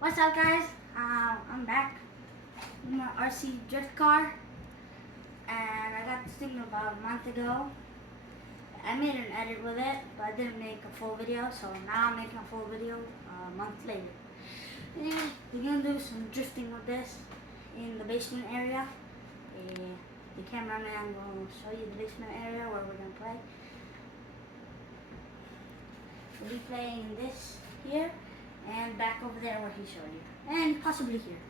What's up, guys? I'm back with my RC drift car, and I got this thing about a month ago. I made an edit with it, but I didn't make a full video, so now I'm making a full video a month later. And we're gonna do some drifting with this in the basement area. The cameraman will show you the basement area where we're gonna play. We'll be playing in this here and back over there where he showed you, and possibly here.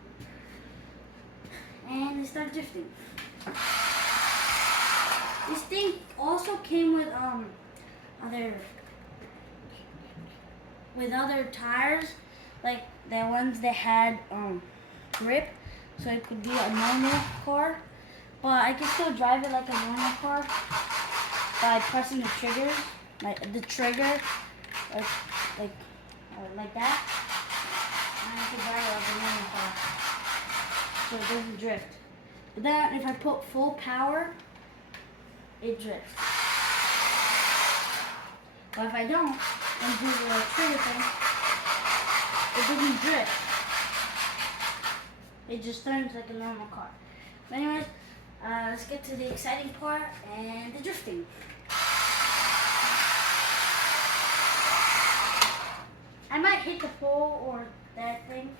And they start drifting. This thing also came with other tires, like the ones that had grip, so it could be a normal car, but I can still drive it like a normal car by pressing the trigger, like the trigger, like that. And I can drive it like a normal car, so it doesn't drift. But then if I put full power, it drifts. But if I don't, and do the trigger thing, it doesn't drift. It just turns like a normal car. But anyways, let's get to the exciting part and the drifting. I might hit the pole or that thing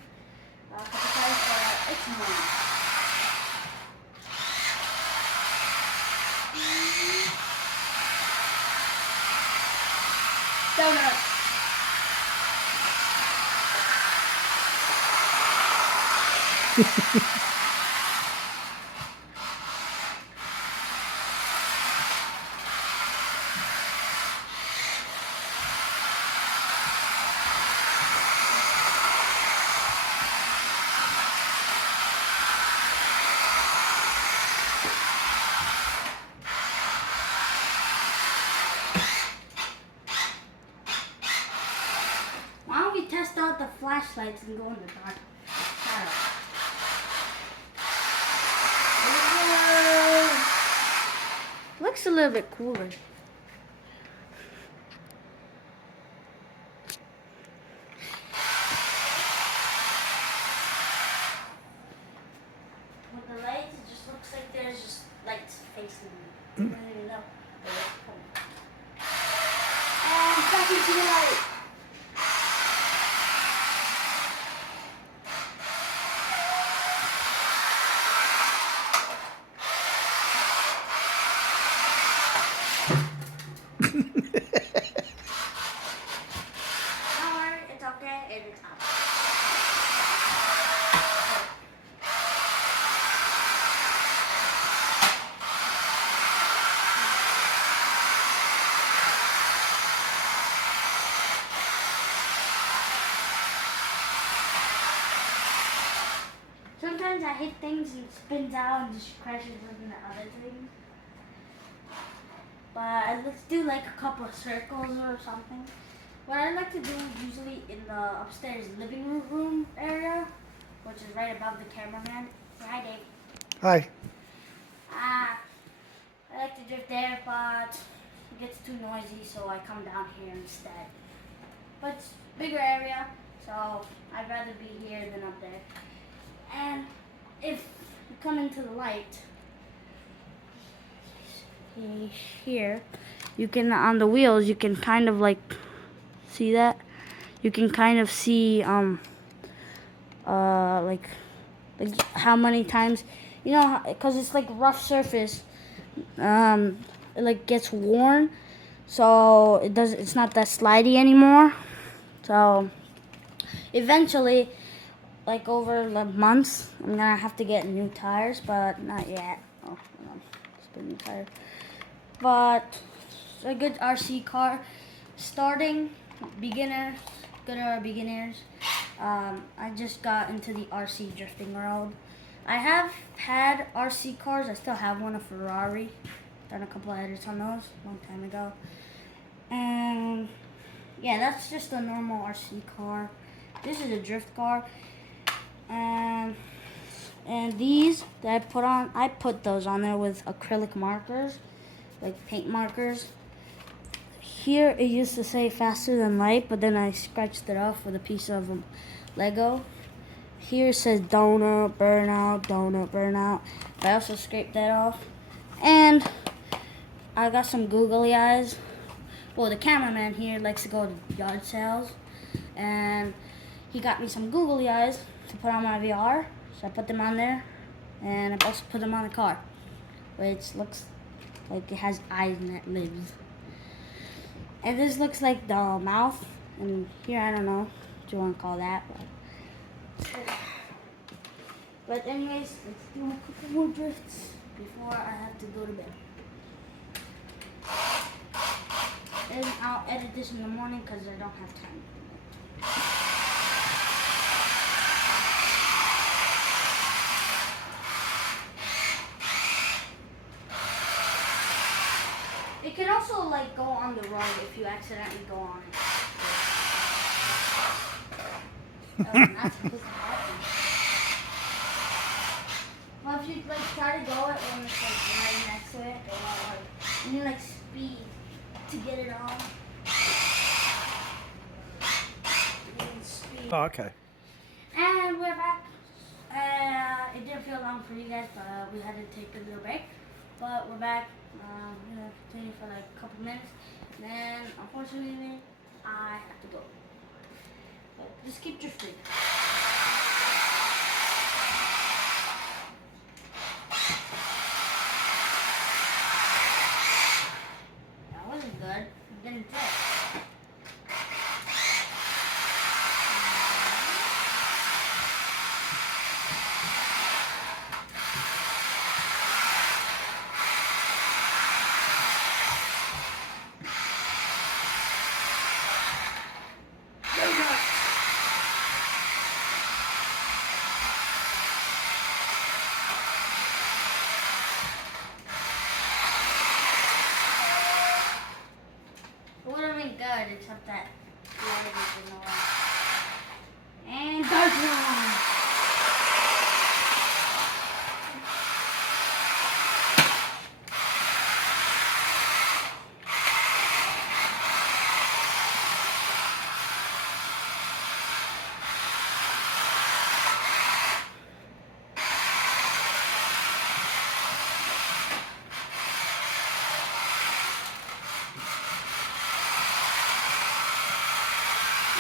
a couple times, but it's normal. Donut. Why don't we test out the flashlights and go in the dark? Looks a little bit cooler. With the lights, it just looks like there's just lights facing me. I don't even know. And back into the light. Don't worry, it's okay, and it's up. Sometimes I hit things and it spins out and just crashes into other things. But let's do like a couple of circles or something. What I like to do usually in the upstairs living room area, which is right above the cameraman. Say hi, Dave. Hi. I like to drift there, but it gets too noisy, so I come down here instead. But it's a bigger area, so I'd rather be here than up there. And if you come into the light, here, you can, on the wheels, you can kind of like, see that? You can kind of see, like how many times, you know, because it's like rough surface, it like gets worn, so it's not that slidey anymore. So eventually, like over the months, I'm gonna have to get new tires, but not yet. Oh, hold on. Spin new tire. But it's a good RC car. Starting beginners, good or beginners. I just got into the RC drifting world. I have had RC cars. I still have one, a Ferrari. Done a couple of edits on those a long time ago. And yeah, that's just a normal RC car. This is a drift car. And these that I put on, I put those on there with acrylic markers, like paint markers. here it used to say faster than light, but then I scratched it off with a piece of Lego. Here it says donut, burnout, donut, burnout. I also scraped that off. And I got some googly eyes. Well, the cameraman here likes to go to yard sales. And he got me some googly eyes to put on my VR. So I put them on there. And I also put them on the car, which looks like it has eyes and it lives. And this looks like the mouth. And here, I don't know what you want to call that. But anyways, let's do a couple more drifts before I have to go to bed. And I'll edit this in the morning because I don't have time. It can also like go on the rug if you accidentally go on it. Not supposed to happen. Well, if you like try to go it when it's like right next to it, it won't work. You need like speed to get it on. You need speed. Oh, okay. And we're back. It didn't feel long for you guys, but we had to take a little break. But we're back. We're gonna continue for like a couple minutes. Then, unfortunately, I have to go. But just keep drifting. That wasn't good. I'm getting drift. It would have been good, except that the other didn't know. And dark one.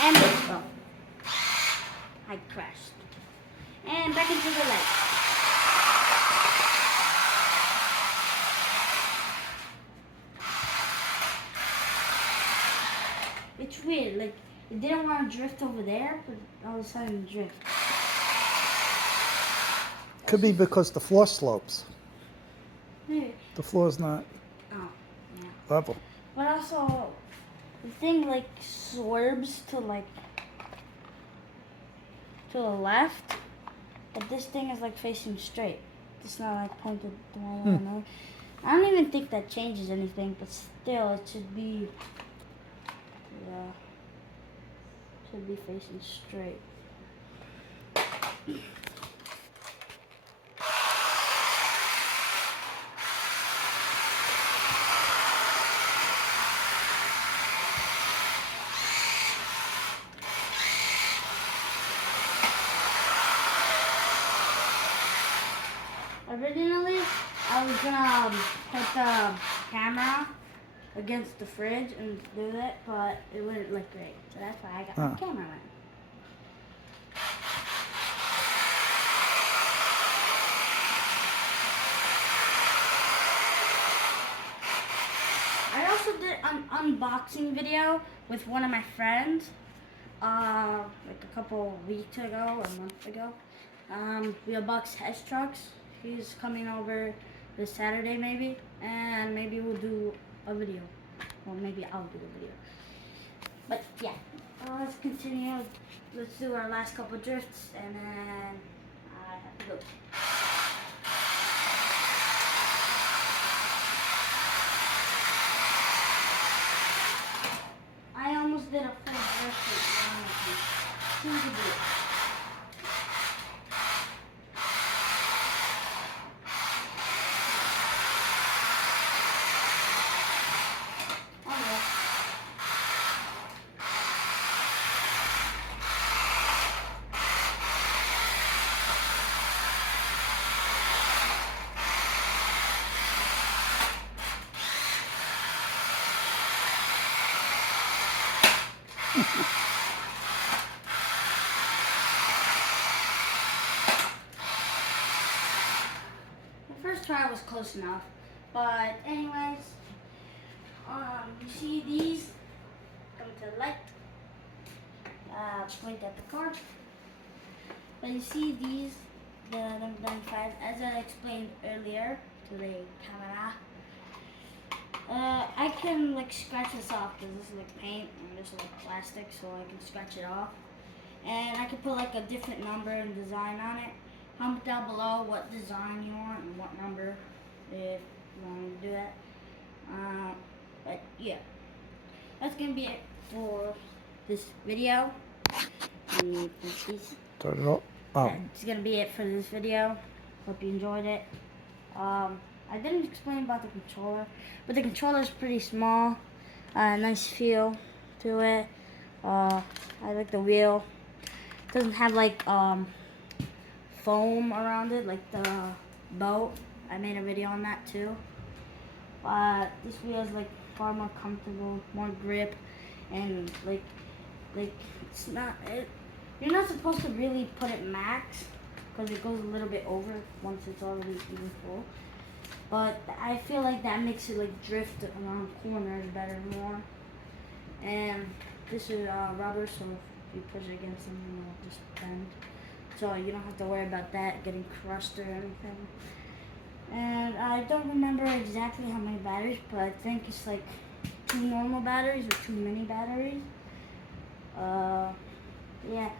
And oh, I crashed. And back into the light. It's weird, like it didn't want to drift over there, but all of a sudden it drift. Could be because the floor slopes. Maybe. The floor's not Oh, yeah. level. But also, the thing like swerves to like to the left, but this thing is like facing straight. It's not like pointed the wrong way. No. I don't even think that changes anything, but still, it should be. Yeah, should be facing straight. Originally, I was gonna put the camera against the fridge and do that, but it wouldn't look great. So that's why I got my cameraman. I also did an unboxing video with one of my friends, like a couple weeks ago or a month ago. We unboxed Hesh Trucks. He's coming over this Saturday maybe, and maybe we'll do a video. Or maybe I'll do a video. But yeah, let's continue. Let's do our last couple drifts, and then I have to go. I almost did a full drift with one of them. Seems to do it. The first try was close enough, but anyways, you see these come to the light. Point at the car. But you see these, the number 95, as I explained earlier to the camera. I can like scratch this off because this is like paint and this is like plastic, so I can scratch it off. And I can put like a different number and design on it. Comment down below what design you want and what number if you want me to do that. But yeah, that's gonna be it for this video. Let me put these. Turn it up. Oh, That's gonna be it for this video. Hope you enjoyed it. I didn't explain about the controller, but the controller is pretty small. Nice feel to it. I like the wheel. It doesn't have like foam around it like the boat. I made a video on that too. This wheel is like far more comfortable, more grip, and like it's not. You're not supposed to really put it max because it goes a little bit over once it's already even full. But I feel like that makes it like drift around corners better more. And this is rubber, so if you push it against something, it'll just bend. So you don't have to worry about that getting crushed or anything. And I don't remember exactly how many batteries, but I think it's like 2 normal batteries or 2 mini batteries. Yeah.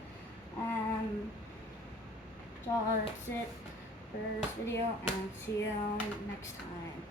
So that's it for this video, and see you next time.